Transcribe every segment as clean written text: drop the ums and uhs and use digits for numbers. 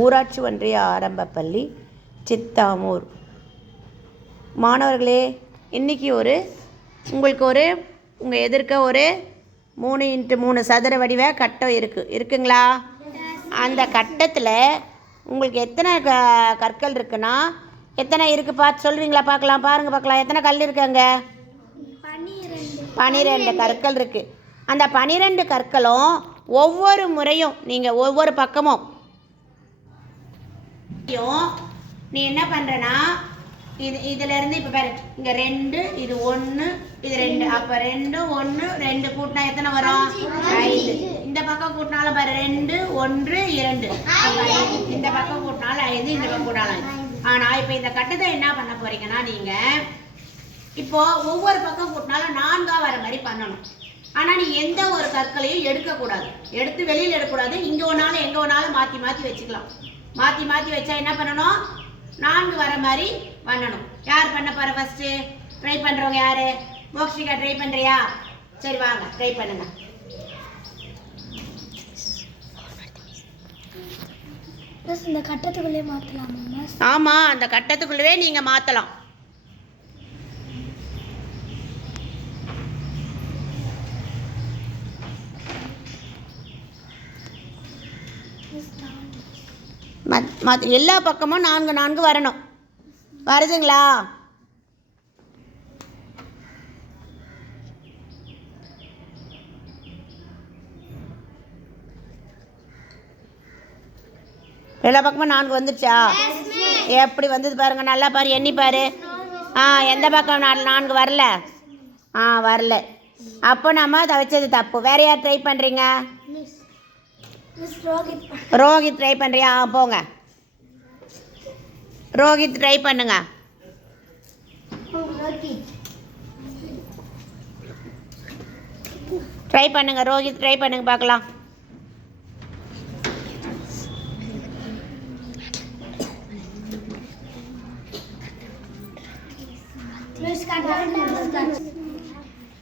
ஊராட்சி ஒன்றிய ஆரம்பப்பள்ளி சித்தாமூர். மாணவர்களே, இன்றைக்கி உங்களுக்கு உங்கள் எதிர்க்க ஒரு 3x3 சதுர வடிவ கட்டம் இருக்குங்களா? அந்த கட்டத்தில் உங்களுக்கு எத்தனை கற்கள் இருக்குன்னா எத்தனை இருக்குது பார்த்து சொல்வீங்களா? பார்க்கலாம். எத்தனை கல் இருக்குது அங்கே? 12 கற்கள் இருக்குது. அந்த 12 கற்களும் ஒவ்வொரு முறையும் நீங்கள் ஒவ்வொரு பக்கமும் நீ என்ன பண்ணுறனா, இதிலேருந்து இப்போ பாரு, இங்கே 2, இது 1, இது 2, அப்போ 2 1 2 கூட்டினா எத்தனை வரும்? 5. இந்த பக்கம் கூட்டினாலும் பாரு 2 1 2, இந்த பக்கம் கூட்டினாலும் 5, இந்த பக்கம் கூட்டினாலும் 5. ஆனால் இப்போ இந்த கட்டத்தை என்ன பண்ண போறீங்கன்னா, நீங்கள் இப்போ ஒவ்வொரு பக்கம் கூட்டினாலும் 4ஆ வர மாதிரி பண்ணணும். ஆனால் நீ எந்த ஒரு கற்களையும் எடுக்கக்கூடாது, எடுத்து வெளியில் எடுக்கக்கூடாது. இங்கே ஒன்றாலும் எங்கே ஒன்றாலும் மாற்றி வச்சுக்கலாம். மாற்றி வச்சா என்ன பண்ணணும்? 4 வர மாதிரி பண்ணணும். யார் பண்ண போகிற ஃபஸ்ட்டு? ட்ரை பண்ணுறவங்க யார்? மோக்ஷிகா ட்ரை பண்ணுறியா? சரி வாங்க, ட்ரை பண்ணுங்க. இந்த கட்டத்துக்குள்ளே மாற்றலாமா? ஆமாம், அந்த கட்டத்துக்குள்ளவே நீங்கள் மாற்றலாம். எல்லா பக்கமும் 4 வரணும். வருதுங்களா? எல்லா பக்கமும் 4 வந்துருச்சா? எப்படி வந்தது பாருங்க, நல்லா பாரு, எண்ணி பாரு. எந்த பக்கம் 4 வரல? வரல. அப்போ நம்ம அதை வச்சது தப்பு. வேற யார் ட்ரை பண்ணுறீங்க? ரோஹித் ட்ரை பண்ணுறியா? போங்க, ரோஹித் ட்ரை பண்ணுங்க. ரோஹித் ட்ரை பண்ணுங்க பார்க்கலாம்.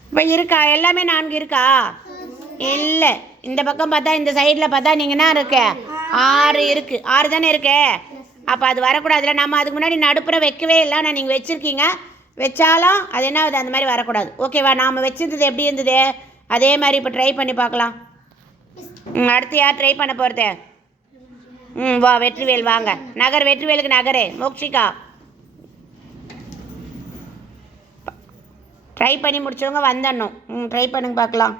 இப்போ இருக்கா? எல்லாமே 4 இருக்கா? இல்லை. இந்த பக்கம் பார்த்தா, இந்த சைடில் பார்த்தா நீங்கள் என்ன இருக்கு? 6 இருக்குது. 6 தானே இருக்கு. அப்போ அது வரக்கூடாதுல்ல. நம்ம அதுக்கு முன்னாடி நடுப்புற வைக்கவே இல்லை. ஆனால் நீங்கள் வச்சுருக்கீங்க. வச்சாலும் அது என்ன ஆகுது? அந்த மாதிரி வரக்கூடாது. ஓகேவா? நாம் வச்சுருந்தது எப்படி இருந்தது? அதே மாதிரி இப்போ ட்ரை பண்ணி பார்க்கலாம். அடுத்து யார் ட்ரை பண்ண போகிறது? வா வெற்றிவேல், வாங்க. வெற்றிவேலுக்கு நகரு. மோக்ஷிகா ட்ரை பண்ணி முடிச்சவங்க வந்துடணும். ட்ரை பண்ணுங்க பார்க்கலாம்.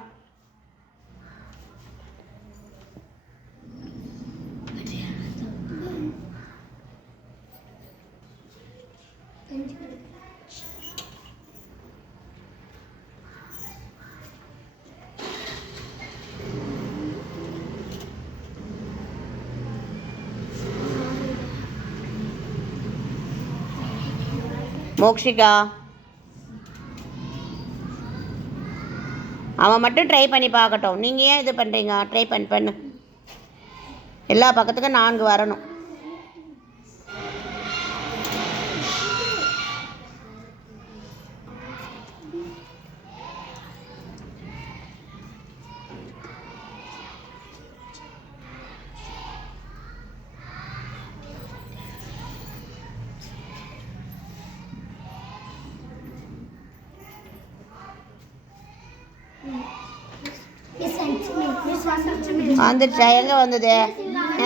மோக்ஷிகா அவன் மட்டும் ட்ரை பண்ணி பார்க்கட்டும். நீங்கள் ஏன் இது பண்ணுறீங்க? ட்ரை பண்ணு. எல்லா பக்கத்துக்கும் 4 வரணும். வந்துடுச்சா? எங்கே வந்தது?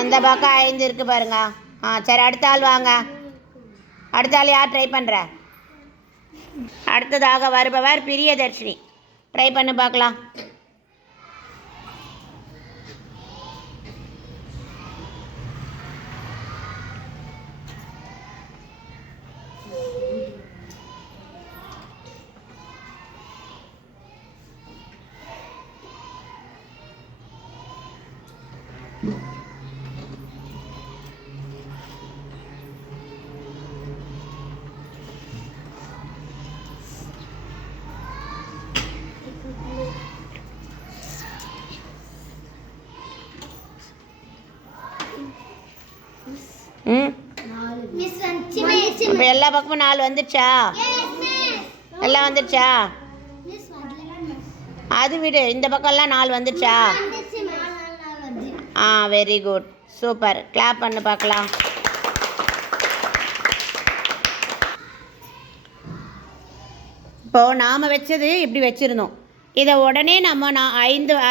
எந்த பக்கம் 5 இருக்குது பாருங்க. சரி, அடுத்த ஆள் வாங்க. அடுத்த ஆள் யார் ட்ரை பண்ணுற? அடுத்ததாக வருபவர் பிரியதர்ஷினி. ட்ரை பண்ணி பார்க்கலாம். இப்போ எல்லா பக்கமும் 4 வந்துடுச்சா? எல்லாம் வந்துடுச்சா? அது விடு, இந்த பக்கம்லாம் 4 வந்துடுச்சா? Very good, super. கிளாப் பண்ணு பார்க்கலாம். இப்போது நாம் வச்சது இப்படி வச்சுருந்தோம். இதை உடனே நம்ம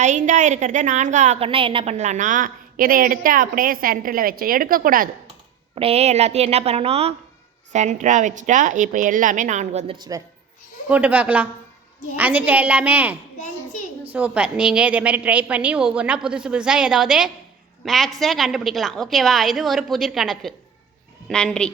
ஐந்தாக இருக்கிறத 4 ஆக்கணும்னா என்ன பண்ணலான்னா, இதை எடுத்து அப்படியே சென்டரில் வச்சு எடுக்கக்கூடாது. அப்படியே எல்லாத்தையும் என்ன பண்ணணும், சென்டராக வச்சுட்டா இப்போ எல்லாமே 4 வந்துடுச்சு. பேர் கூட்டு பார்க்கலாம். வந்துட்டு எல்லாமே சூப்பர். நீங்கள் இதேமாதிரி ட்ரை பண்ணி ஒவ்வொன்றா புதுசாக ஏதாவது மேக்ஸை கண்டுபிடிக்கலாம். ஓகேவா? இது ஒரு புதிர் கணக்கு. நன்றி.